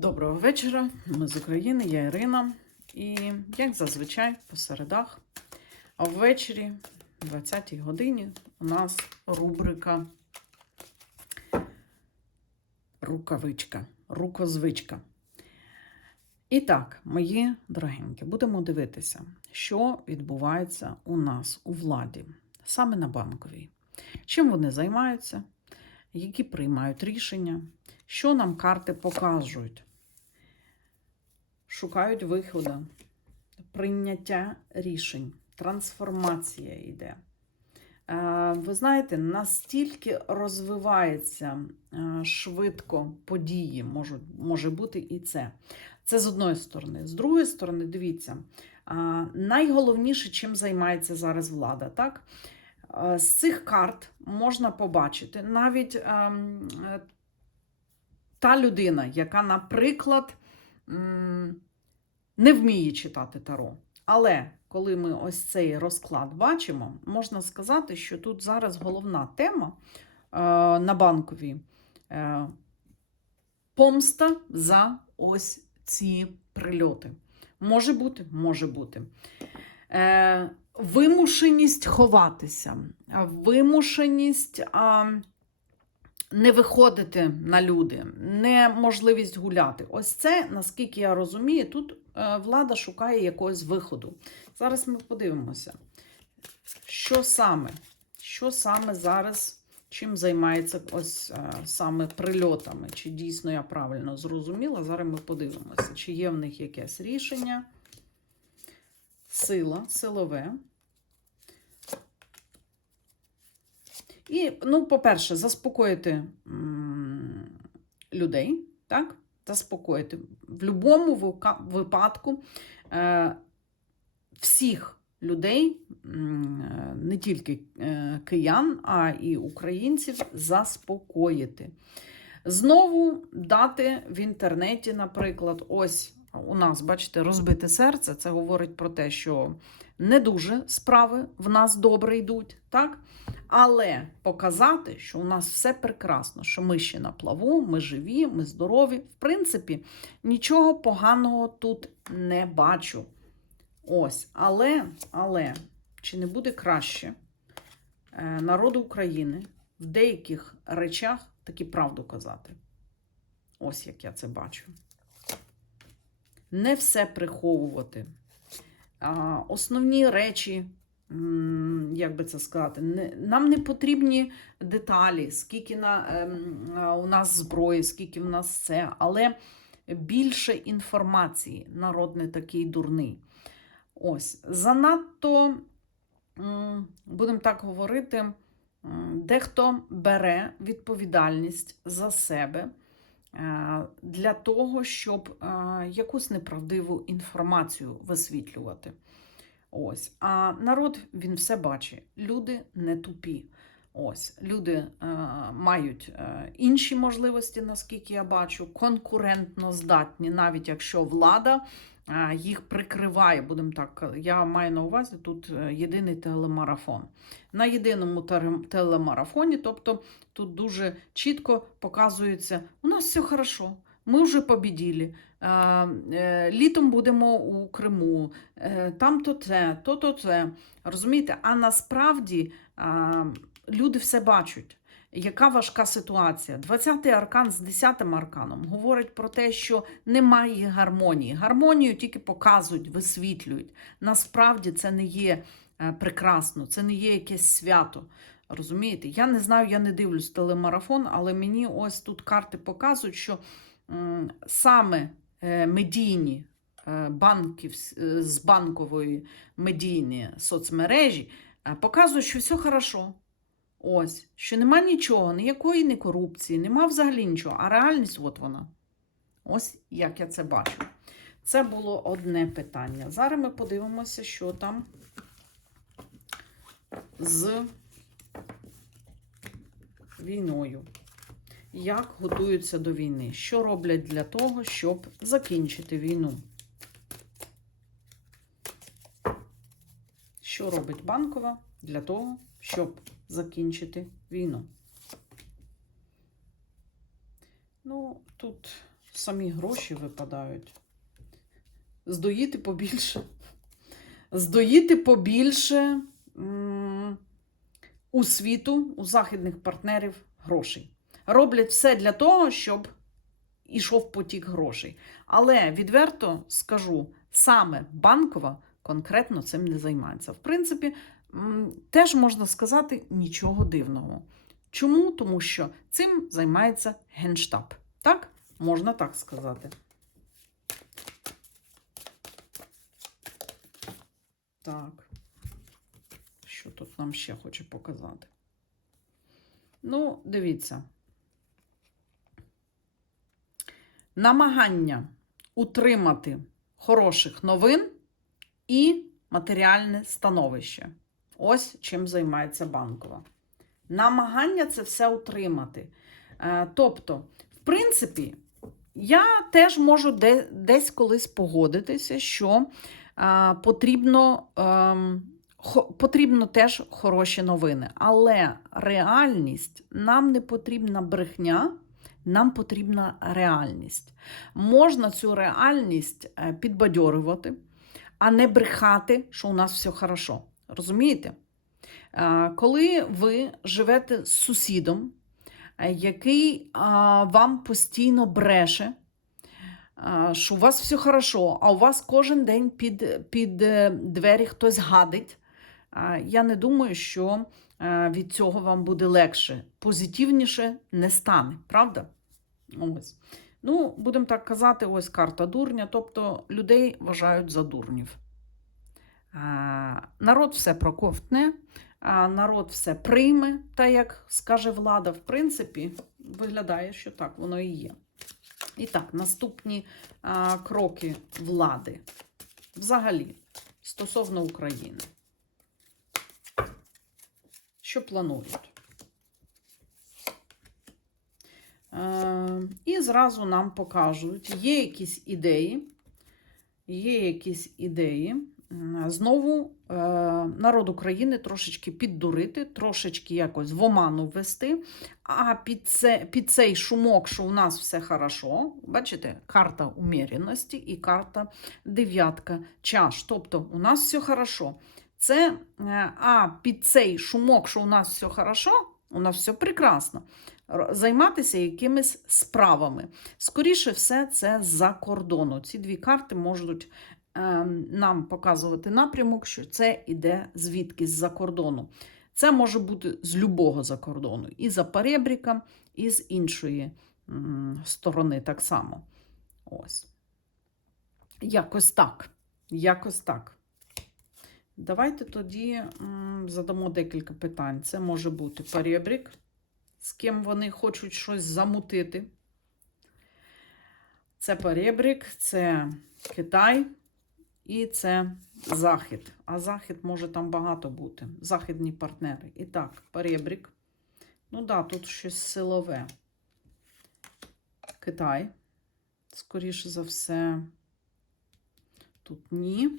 Доброго вечора. Ми з України, я Ірина. І як зазвичай, по середах, а ввечері, 20-й годині, у нас рубрика Рукавичка, рукозвичка. І так, мої дорогенькі, будемо дивитися, що відбувається у нас у владі, саме на банковій. Чим вони займаються, які приймають рішення, що нам карти покажуть. Шукають виходу, прийняття рішень, трансформація йде. Е, Ви знаєте, настільки розвивається е, швидко події, можуть, може бути і це. Це з одної сторони. З другої сторони, дивіться, е, найголовніше, чим займається зараз влада. так? З цих карт можна побачити навіть ем, та людина, яка, наприклад, не вміє читати таро. Але коли ми ось цей розклад бачимо, можна сказати, що тут зараз головна тема е, на банковій е, помста за ось ці прильоти. Може бути, може бути. Е, вимушеність ховатися, вимушеність а, не виходити на люди, неможливість гуляти. Ось це, наскільки я розумію, тут е, влада шукає якогось виходу. Зараз ми подивимося, що саме, що саме зараз, чим займається ось е, саме прильотами. Чи дійсно я правильно зрозуміла? Зараз ми подивимося, чи є в них якесь рішення. Сила, силове. І, ну, по-перше, заспокоїти людей, так? Заспокоїти. В будь-якому випадку е, всіх людей, е, не тільки е, киян, а і українців, заспокоїти. Знову дати в інтернеті, наприклад, ось у нас, бачите, розбите серце. Це говорить про те, що не дуже справи в нас добре йдуть, так? Але показати, що у нас все прекрасно, що ми ще на плаву, ми живі, ми здорові. В принципі, нічого поганого тут не бачу. Ось, але, але, чи не буде краще е, народу України в деяких речах таки правду казати? Ось як я це бачу. Не все приховувати. Основні речі, як би це сказати, нам не потрібні деталі, скільки на, ем, у нас зброї, скільки в нас це, але більше інформації. Народ не такий дурний. Ось, занадто, будемо так говорити, дехто бере відповідальність за себе е, для того, щоб е, якусь неправдиву інформацію висвітлювати. Ось. А народ він все бачить. Люди не тупі. Ось, люди е, мають е, інші можливості, наскільки я бачу, конкурентно здатні, навіть якщо влада е, їх прикриває. Будемо так, я маю на увазі тут е, єдиний телемарафон. На єдиному телемарафоні, тобто тут дуже чітко показується, у нас все хорошо. Ми вже побіділи. Е, Літом будемо у Криму, е, там то це, то то це. Розумієте? А насправді люди все бачать. Яка важка ситуація? 20-й аркан з 10-м арканом говорить про те, що немає гармонії. Гармонію тільки показують, висвітлюють. Насправді це не є е, прекрасно, це не є якесь свято. Розумієте? Я не знаю, я не дивлюсь телемарафон, але мені ось тут карти показують, що саме е, медійні е, банків е, з банкової медійні соцмережі показують, що все хорошо. Ось, що нема нічого, ніякої не корупції, нема взагалі нічого. А реальність от вона. Ось як я це бачу. Це було одне питання. Зараз ми подивимося, що там з війною. Як готуються до війни? Що роблять для того, щоб закінчити війну? Що робить банкова для того, щоб закінчити війну? Ну, тут самі гроші випадають. Здоїти побільше. Здоїти побільше у світу, у західних партнерів грошей. Роблять все для того, щоб ішов потік грошей. Але відверто скажу, саме банкова конкретно цим не займається. В принципі, теж можна сказати нічого дивного. Чому? Тому що цим займається Генштаб. Так? Можна так сказати. Так. Що тут нам ще хоче показати? Ну, дивіться. Намагання утримати хороших новин і матеріальне становище. Ось чим займається банкова. Намагання це все утримати. Е, Тобто, в принципі, я теж можу десь колись погодитися, що е, потрібно, ем, потрібно теж хороші новини. Але реальність нам не потрібна брехня, нам потрібна реальність. Можна цю реальність е, підбадьорювати, а не брехати, що у нас все хорошо. Розумієте? Е, Коли ви живете з сусідом, е, який вам постійно бреше, що у вас все хорошо, а у вас кожен день під, під двері хтось гадить, я не думаю, що від цього вам буде легше. Позитивніше не стане, правда? Ось. Ну, будемо так казати, ось карта дурня, тобто людей вважають за дурнів. Народ все проковтне, народ все прийме, та як скаже влада, в принципі, виглядає, що так воно і є. І так, наступні кроки влади взагалі стосовно України. Що планують? Е, і зразу нам покажуть, є якісь ідеї, є якісь ідеї. Знову е, народ України трошечки піддурити, трошечки якось в оману ввести. А під, це, під цей шумок, що у нас все хорошо, бачите, карта уміряності і карта дев'ятка чаш. Тобто у нас все хорошо. Це, е, а під цей шумок, що у нас все хорошо, у нас все прекрасно. Займатися якимись справами. Скоріше все, це з-за кордону. Ці дві карти можуть ем, нам показувати напрямок, що це іде звідки з-за кордону. Це може бути з любого за кордону, і за перебріка, і з іншої сторони так само. Ось. Якось так. Якось так. Давайте тоді задамо декілька питань. Це може бути перебрік, з ким вони хочуть щось замутити. Це перебрік, це Китай і це Захід. А Захід може там багато бути. Західні партнери. І так, перебрік. Ну да, тут щось силове. Китай. Скоріше за все. Тут ні.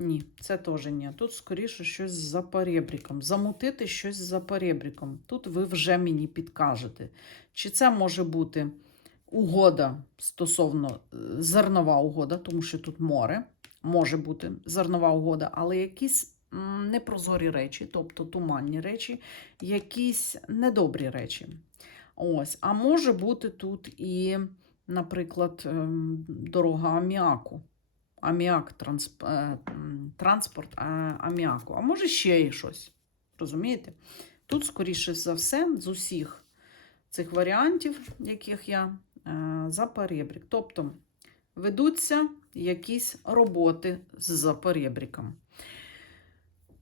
Ні, це теж ні. Тут скоріше щось за перебріком. Замутити щось за перебріком. Тут ви вже мені підкажете. Чи це може бути угода стосовно е, зернова угода, тому що тут море, може бути зернова угода, але якісь непрозорі речі, тобто туманні речі, якісь недобрі речі. Ось, а може бути тут і, наприклад, ем, дорога аміаку. Аміак, трансп, е, транспорт аміаку. А може ще і щось. Розумієте? Тут, скоріше за все, з усіх цих варіантів, яких я е, за перебрік. Тобто ведуться якісь роботи з перебріком.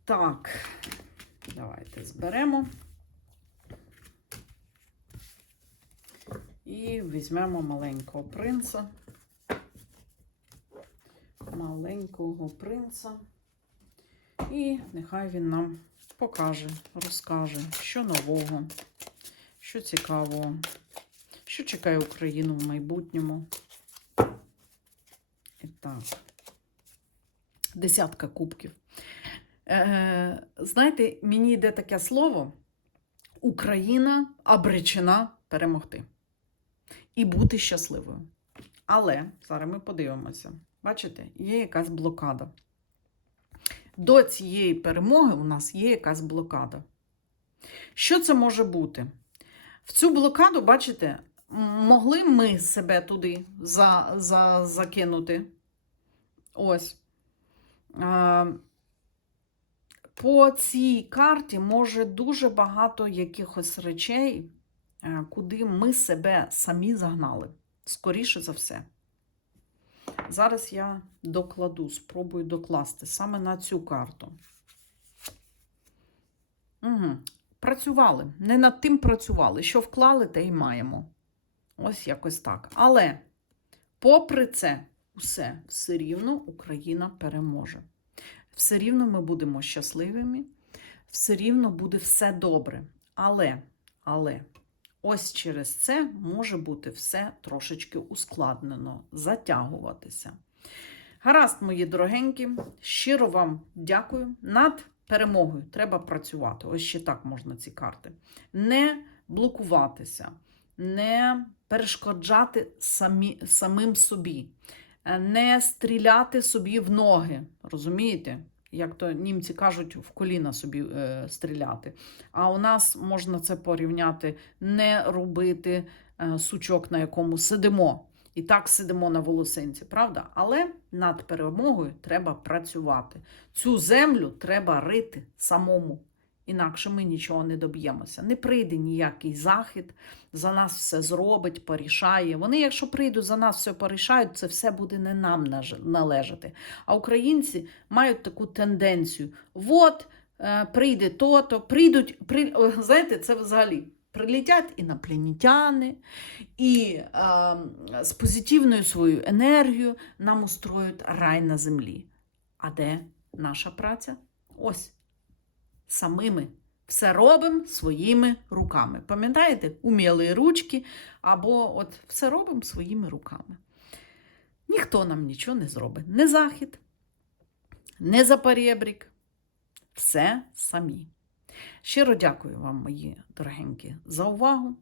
Так, давайте зберемо. І візьмемо маленького принца. Маленького принца. І нехай він нам покаже, розкаже, що нового, що цікавого, що чекає Україну в майбутньому. І так, десятка кубків. Е, знаєте, мені йде таке слово: Україна обречена перемогти. і бути щасливою. Але зараз ми подивимося. Бачите, є якась блокада. До цієї перемоги у нас є якась блокада. Що це може бути? В цю блокаду, бачите, могли ми себе туди за, за, закинути. Ось. По цій карті може дуже багато якихось речей, е, куди ми себе самі загнали. Скоріше за все. Зараз я докладу, спробую докласти саме на цю карту. Угу. Працювали. Не над тим працювали. Що вклали, те й маємо. Ось якось так. Але, попри це, усе, все рівно Україна переможе. Все рівно ми будемо щасливими, все рівно буде все добре. Але, але, ось через це може бути все трошечки ускладнено, затягуватися. Гаразд, мої дорогенькі, щиро вам дякую. Над перемогою треба працювати. Ось ще так можна ці карти. Не блокуватися, не перешкоджати самі, самим собі, е, не стріляти собі в ноги. Розумієте? Як то німці кажуть, в коліна собі е, стріляти. А у нас можна це порівняти, не робити е, сучок, на якому сидимо. І так сидимо на волосинці, правда? Але над перемогою треба працювати. Цю землю треба рити самому. Інакше ми нічого не доб'ємося. Не прийде ніякий захід, за нас все зробить, порішає. Вони, якщо прийдуть за нас все порішають, це все буде не нам належати. А українці мають таку тенденцію: от е, прийде то-то, прийдуть, при... знаєте, це взагалі. Прилетять інопланетяни, і е, з позитивною своєю енергією нам устроють рай на землі. А де наша праця? Ось самими. Все робимо своїми руками. Пам'ятаєте, уміли ручки, або от все робимо своїми руками. Ніхто нам нічого не зробить. Не захід, не запорєбрік. Все самі. Щиро дякую вам, мої дорогенькі, за увагу.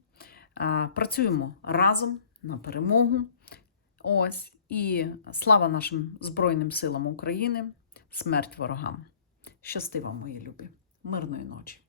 Працюємо разом на перемогу. Ось. І слава нашим Збройним силам України, смерть ворогам. Щасти вам, мої любі, мирної ночі.